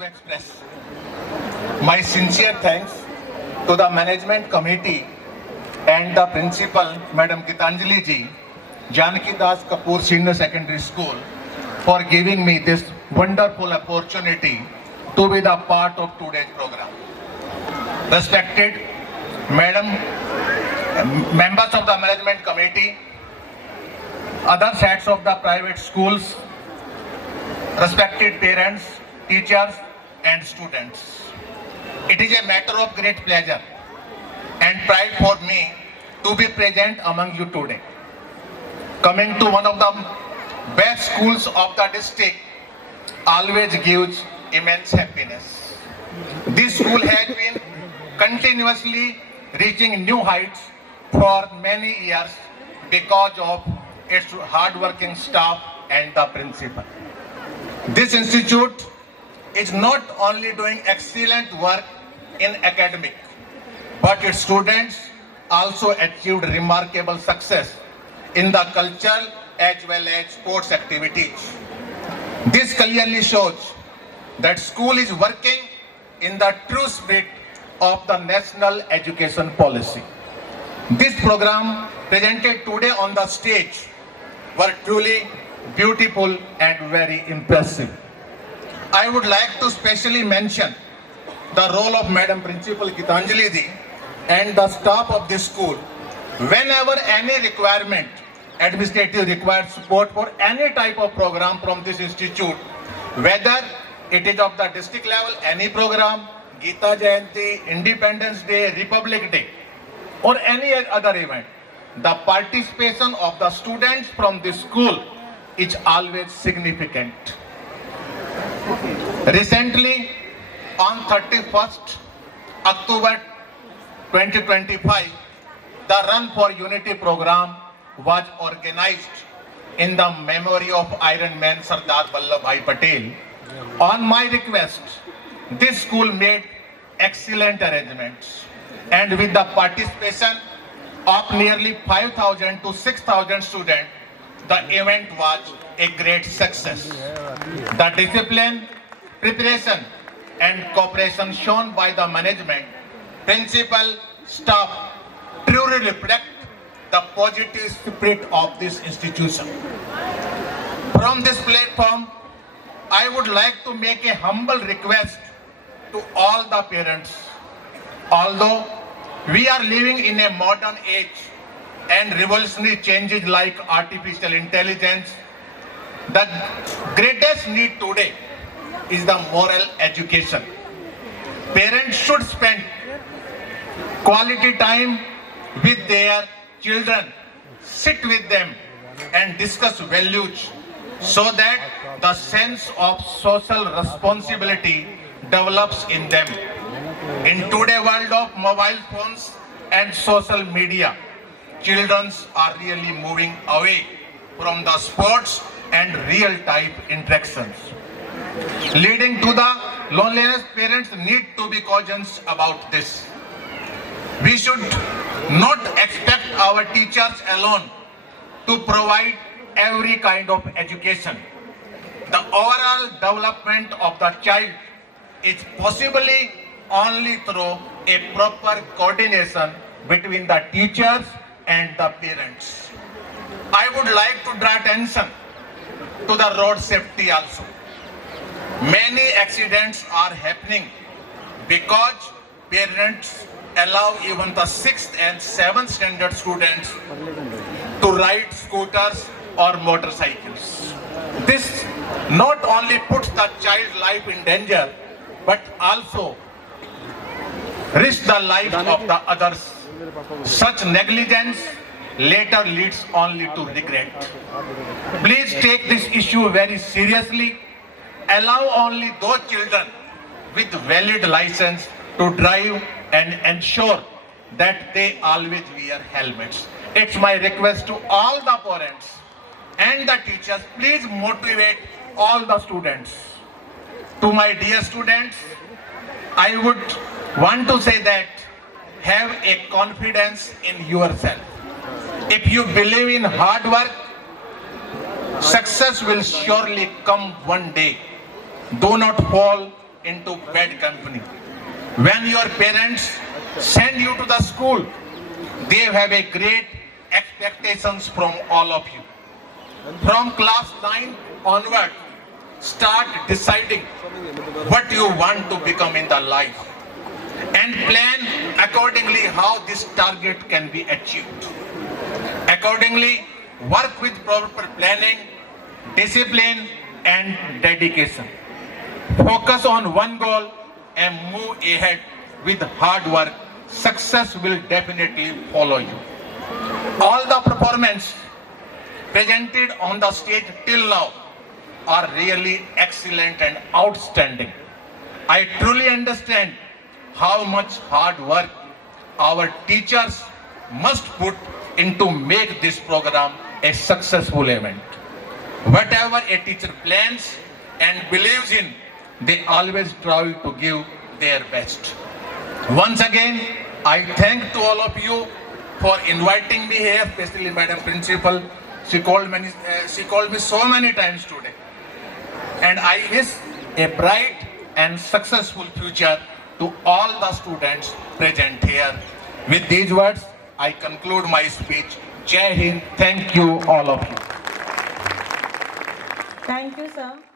to express my sincere thanks to the management committee and the principal, Madam Gitanjali ji, Janaki Das Kapoor Senior Secondary School, for giving me this wonderful opportunity to be the part of today's program. Respected Madam, members of the management committee, other heads of the private schools, respected parents, teachers and students. It is a matter of great pleasure and pride for me to be present among you today. Coming to one of the best schools of the district always gives immense happiness. This school has been continuously reaching new heights for many years because of its hard-working staff and the principal. This institute is not only doing excellent work in academic, but its students also achieved remarkable success in the cultural as well as sports activities. This clearly shows that school is working in the true spirit of the national education policy. This program presented today on the stage were truly beautiful and very impressive. I would like to specially mention the role of Madam Principal Gitanjali ji and the staff of this school. Whenever any requirement, administrative required support for any type of program from this institute, whether it is of the district level, any program, Gita Jayanti, Independence Day, Republic Day, or any other event, the participation of the students from this school is always significant. Recently, on 31st October 2025, the Run for Unity program was organized in the memory of Iron Man Sardar Vallabhbhai Patel. On my request, this school made excellent arrangements, and with the participation of nearly 5,000 to 6,000 students, the event was a great success. The discipline, preparation and cooperation shown by the management, principal, staff truly reflect the positive spirit of this institution. From this platform, I would like to make a humble request to all the parents. Although we are living in a modern age and revolutionary changes like artificial intelligence, the greatest need today is the moral education. Parents should spend quality time with their children, sit with them and discuss values so that the sense of social responsibility develops in them. In today's world of mobile phones and social media, children are really moving away from the sports and real-time interactions, leading to the loneliness. Parents need to be cautious about this. We should not expect our teachers alone to provide every kind of education. The overall development of the child is possibly only through a proper coordination between the teachers and the parents. I would like to draw attention to the road safety also. Many accidents are happening because parents allow even the 6th and 7th standard students to ride scooters or motorcycles. This not only puts the child's life in danger, but also risks the life of the others. Such negligence later leads only to regret. Please take this issue very seriously. Allow only those children with valid license to drive and ensure that they always wear helmets. It's my request to all the parents and the teachers, please motivate all the students. To my dear students, I would want to say that have a confidence in yourself. If you believe in hard work, success will surely come one day. Do not fall into bad company. When your parents send you to the school, they have a great expectations from all of you. From class 9 onward, start deciding what you want to become in the life and plan accordingly how this target can be achieved. Accordingly, work with proper planning, discipline and dedication. Focus on one goal and move ahead with hard work. Success will definitely follow you. All the performance presented on the stage till now are really excellent and outstanding. I truly understand how much hard work our teachers must put into make this program a successful event. Whatever a teacher plans and believes in, they always try to give their best. Once again, I thank to all of you for inviting me here, especially Madam Principal. She called me so many times today. And I wish a bright and successful future to all the students present here. With these words, I conclude my speech. Jai Hind. Thank you, all of you. Thank you, sir.